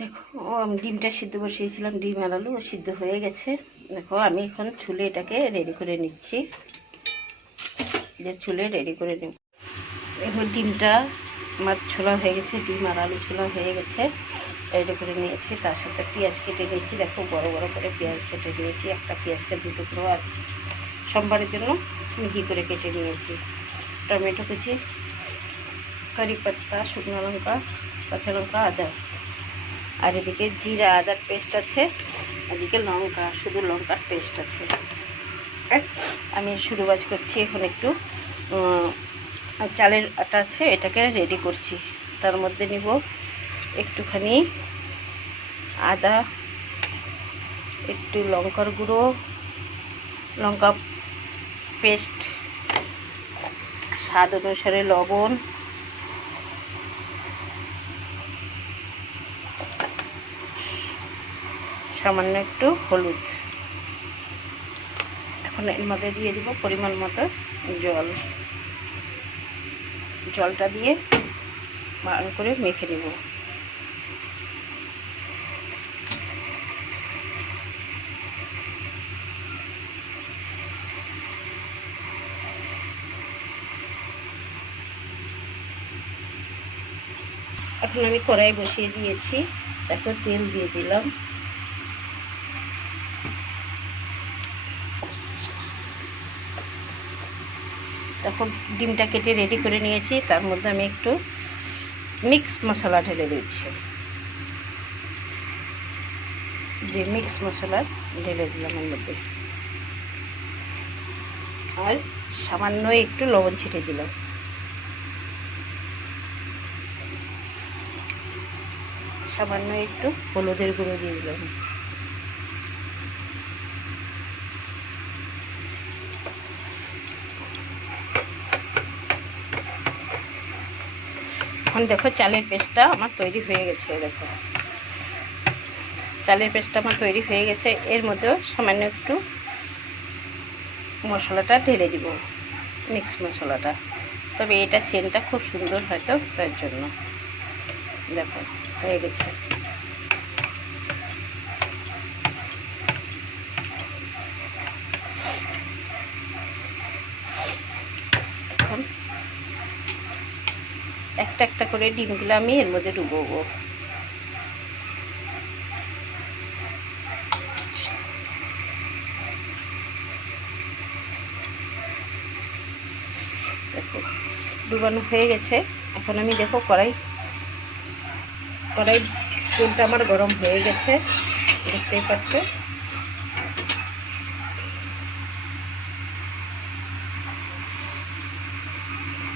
দেখো আমি ডিমটা সিদ্ধ বসিয়েছিলাম, ডিম আর আলু সিদ্ধ হয়ে গেছে। দেখো আমি এখন চুলে এটাকে রেডি করে নিচ্ছি, চুলে রেডি করে নেব। দেখো ডিমটা আমার ছোলা হয়ে গেছে, ডিম আর আলু ছোলা হয়ে গেছে, রেডি করে নিয়েছি। তার সাথে পেঁয়াজ কেটে নিয়েছি, দেখো বড় বড় করে পেঁয়াজ কেটে নিয়েছি। একটা পেঁয়াজকে দুটো টুকরো আর সোমবারের জন্য মিহি করে কেটে নিয়েছি। টমেটো কুচি, কারি পাতা, শুকনো লঙ্কা, কাঁচা লঙ্কা, আদা, আর এদিকে জিরা আদার পেস্ট আছে, এদিকে লঙ্কা, শুধু লঙ্কার পেস্ট আছে। আমি শুরু বাজ করছি এখন। একটু চালের আটা আছে, এটাকে রেডি করছি। তার মধ্যে নিব একটুখানি আদা, একটু লঙ্কার গুঁড়ো, লঙ্কা পেস্ট, স্বাদ অনুসারে লবণ, সামান্য একটু হলুদ। এখন এর মধ্যে দিয়ে দিব পরিমাণ মতো জল। জলটা দিয়ে ভালো করে মেখে নেব। এখন আমি কড়াই বসিয়ে দিয়েছি, দেখো তেল দিয়ে দিলাম। এখন ডিমটা কেটে রেডি করে নিয়েছি, তার মধ্যে আমি একটু মিক্স মশলা ঢেলে দিচ্ছি। যে মিক্স মশলা ঢেলে দিলাম এর মধ্যে, আর সামান্য একটু লবণ ছিটে দিলাম। সামান্য একটু হলুদের গুঁড়ো দিয়ে দিলাম। এখন দেখো চালের পেস্টটা আমার তৈরি হয়ে গেছে। দেখো চালের পেস্টটা আমার তৈরি হয়ে গেছে। এর মধ্যেও সামান্য একটু মশলাটা ঢেলে দিব, মিক্স মশলাটা। তবে এটা সেন্টটা খুব সুন্দর হয়তো, তার জন্য। দেখো হয়ে গেছে। এখন একটা একটা করে ডিমগুলো আমি এর মধ্যে ডুবোবো। দেখো ডুবানো হয়ে গেছে। এখন আমি দেখো কড়াই তেলটা আমার গরম হয়ে গেছে, দেখতেই পাচ্ছ।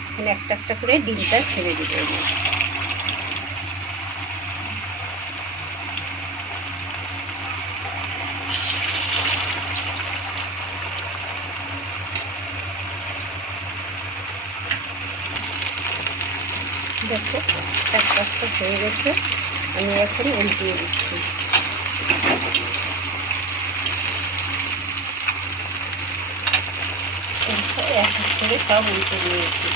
এখন একটা একটা করে ডিমটা ছেড়ে দিতে হবে। দেখো এক পাশটা হয়ে গেছে, আমি এখন উল্টিয়ে দিচ্ছি। এক এক করে সব উল্টে দিয়েছি।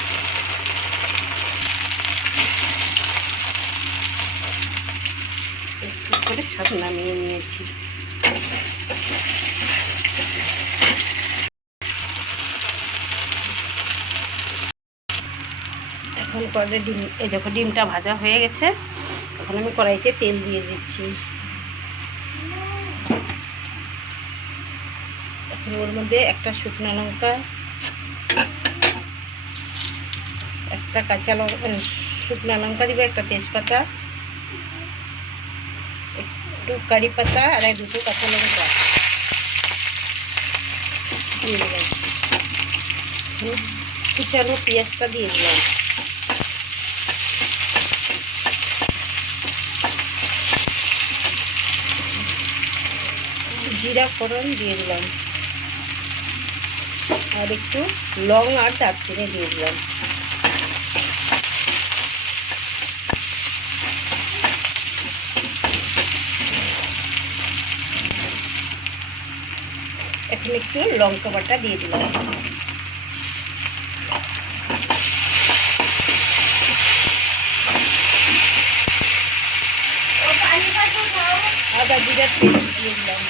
একটু করে সব নামিয়ে নিয়েছি। এখন কড়াই ডিম, এই দেখো ডিমটা ভাজা হয়ে গেছে। এখন আমি কড়াইতে তেল দিয়ে দিচ্ছি। এখন ওর মধ্যে একটা শুকনো লঙ্কা, একটা কাঁচা লঙ্কা, শুকনো লঙ্কা দিব, একটা তেজপাতা, একটু কারি পাতা, আর দুটো কাঁচা লঙ্কা কুচানো পেঁয়াজটা দিয়ে দিলাম, জিরা ফোড়ন দিয়ে দিলাম, আর একটু লং আর দারচিনি দিয়ে দিলাম। এখন একটু লঙ্কা বাটা দিয়ে দিলাম, আদা জিরার পেস্ট দিয়ে দিলাম,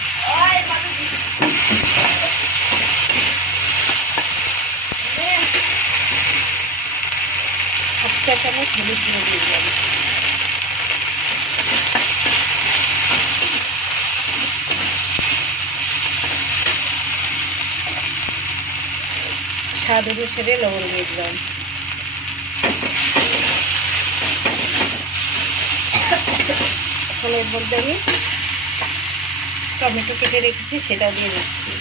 হাফ চা চামচ হলুদ গুঁড়ো দিয়ে দিলাম, স্বাদ অনুসারে লবণ দিয়ে দিলাম, এখন এর মধ্যে আমি টমেটো কেটে রেখেছি সেটাও দিয়ে দিচ্ছি,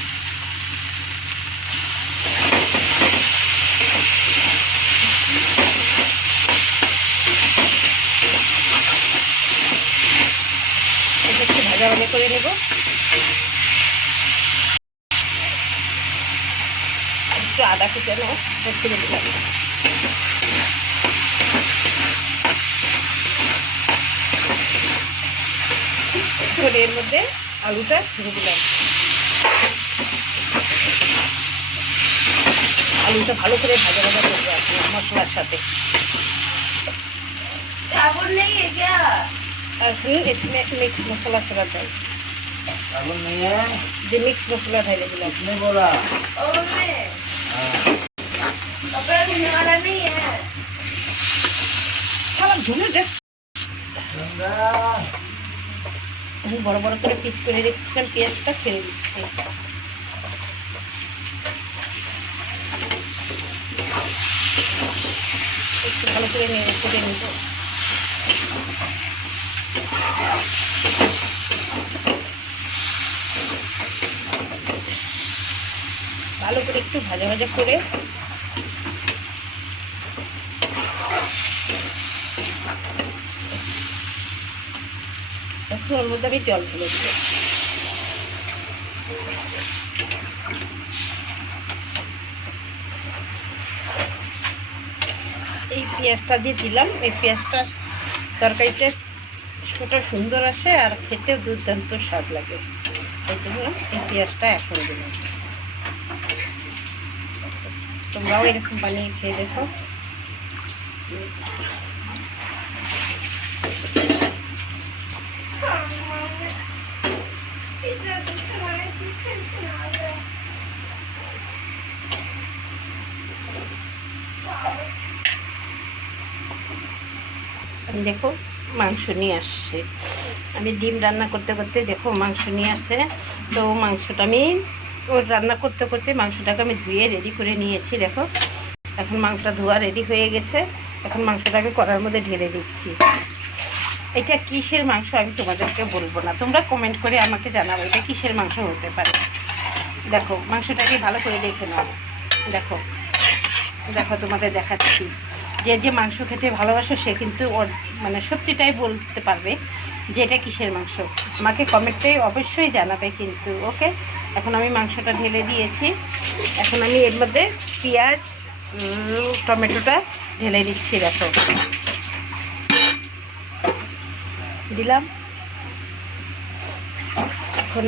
এটা একটু ভাজা ভাজা করে নেব। একটু আদা কুচানো ছেড়ে দিলাম, এর মধ্যে আলুটা ছেড়ে দিলাম, আলুটা ভালো করে ভাজা ভাজা করবো মশলার সাথে। মিক্স মশলা ছাড়া দেয়, যে মিক্স মশলা ঢেলে দিলাম, বড় বড় করে পিস করে রেখেছিলাম, পেঁয়াজটা ছেড়ে দিচ্ছি, একটু ভালো করে নেড়ে করে নেব। ভালো করে একটু ভাজা ভাজা করে এখন ওর মধ্যে আমি জল ঢেলে দেবো। এই পেঁয়াজটা যে দিলাম, এই পেঁয়াজটা তরকারিটা ছোটো সুন্দর আসে আর খেতেও দুর্দান্ত স্বাদ লাগে, এই জন্য এই পেঁয়াজটা এখন দিলাম। তোমরাও এরকম বানিয়ে খেয়ে দেখো। দেখো মাংস নিয়ে আসছে, আমি ডিম রান্না করতে করতে দেখো মাংস নিয়ে আসছে, তো মাংসটা আমি রান্না করতে করতে মাংসটাকে আমি ধুয়ে রেডি করে নিয়েছি। দেখো এখন মাংসটা ধোয়া রেডি হয়ে গেছে, এখন মাংসটাকে কড়ার মধ্যে ঢেলে দিচ্ছি। এটা কিসের মাংস আমি তোমাদেরকে বলবো না, তোমরা কমেন্ট করে আমাকে জানাবো এটা কিসের মাংস হতে পারে। দেখো মাংসটাকে ভালো করে দেখে নাও, দেখো দেখো তোমাদের দেখাচ্ছি। যে যে মাংস খেতে ভালোবাসো সে কিন্তু ওর মানে সত্যিটাই বলতে পারবে যে এটা কিসের মাংস, আমাকে কমেন্টে অবশ্যই জানাবে কিন্তু। ওকে, এখন আমি মাংসটা ঢেলে দিয়েছি, এখন আমি এর মধ্যে পেঁয়াজ টমেটোটা ঢেলে দিচ্ছি। দেখো দিলাম, এখন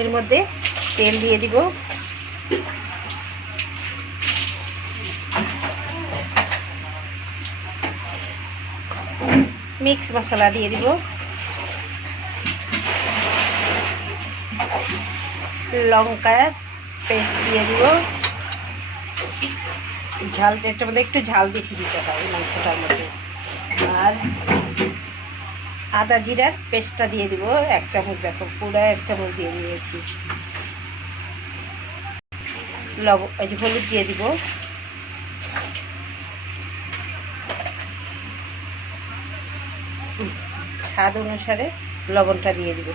এর মধ্যে তেল দিয়ে দিব, মিক্স মশলা দিয়ে দিব, লঙ্কার পেস্ট দিয়ে দিব, ঝালটা এটার মধ্যে একটু ঝাল বেশি দিতে হয় মাংসটার মধ্যে, আর আদা জিরার পেস্টটা দিয়ে দিব 1 চামচ। দেখো পুরো 1 চামচ দিয়ে দিয়েছি, এই যে হলুদ দিয়ে দিব, স্বাদ অনুসারে লবণটা দিয়ে দিব।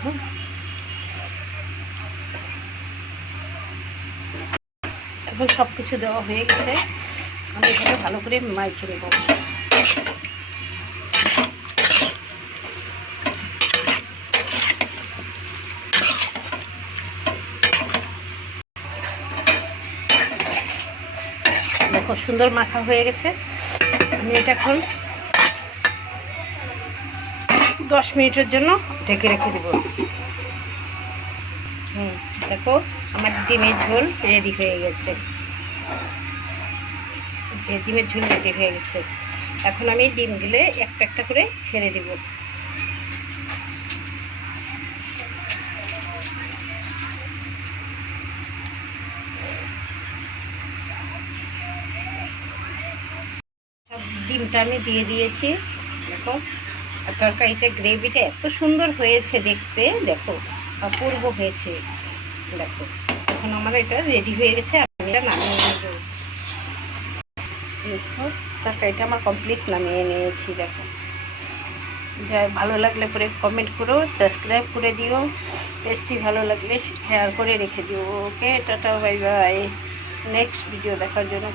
এখন সব কিছু দেওয়া হয়ে গেছে, আমি এখানে ভালো করে মাখিয়ে নেব। দেখো সুন্দর মাখা হয়ে গেছে। আমি এটা এখন 10 মিনিটের জন্য ঢেকে রেখে দেব। দেখো আমার ডিমের ঝোল রেডি হয়ে গেছে, যে ডিমের ঝোল রেডি হয়ে গেছে। এখন আমি ডিমগুলো একটা একটা করে ছেড়ে দেব। ডিমটা আমি দিয়ে দিয়েছি। দেখো আর তরকারিটা গ্রেভিটা এত সুন্দর হয়েছে দেখতে, দেখো অপূর্ব হয়েছে। দেখো এখন আমার এটা রেডি হয়ে গেছে, আমি এটা নামিয়ে নেব। দেখো তরকারিটা আমার কমপ্লিট নামিয়ে নিয়েছি। দেখো যাই ভালো লাগলে পরে কমেন্ট করো, সাবস্ক্রাইব করে দিও, টেস্টি ভালো লাগলে শেয়ার করে রেখে দিও। ওকে tata bye bye, next video দেখার জন্য।